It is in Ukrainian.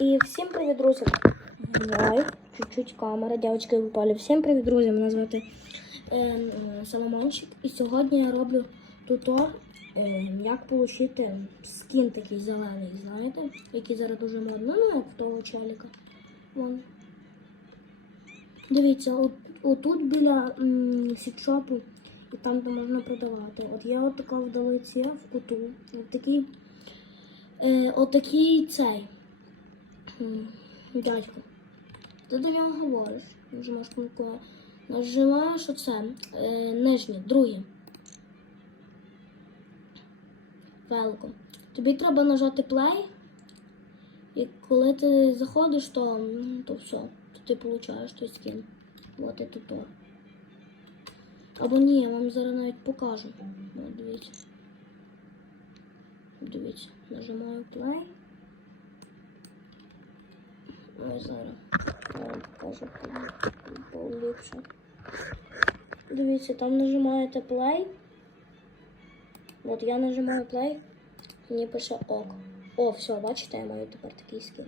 І всім привіт, друзі! Ой, чуть-чуть камера, дівчатки випали. Всім привіт, друзі! Мене звати е, е. І сьогодні я роблю тутор, е, як отримати скін такий зелений, знаєте, який зараз дуже модно, ну як в того челіка. Вон. Дивіться, от, отут біля сітшопу, і там, де можна продавати. От я от така вдалиці в куту. От такий, е, отакий цей м, дядько. Ти до нього говориш, нажимаєш кнопку, нажимаєш оце, е, нижнє, друге. Велко. Тобі треба нажати play, і коли ти заходиш, то, то все, то ти получаєш той скін. От і тут. то. Або ні, я вам зараз навіть покажу. Дивіться. Дивіться, нажимаю play. Ось зараз. Я вам покажу по- поліпше. Дивіться, там нажимаєте play. От я нажимаю play, мені пише ок. О, все, бачите, я маю тепер такий скін.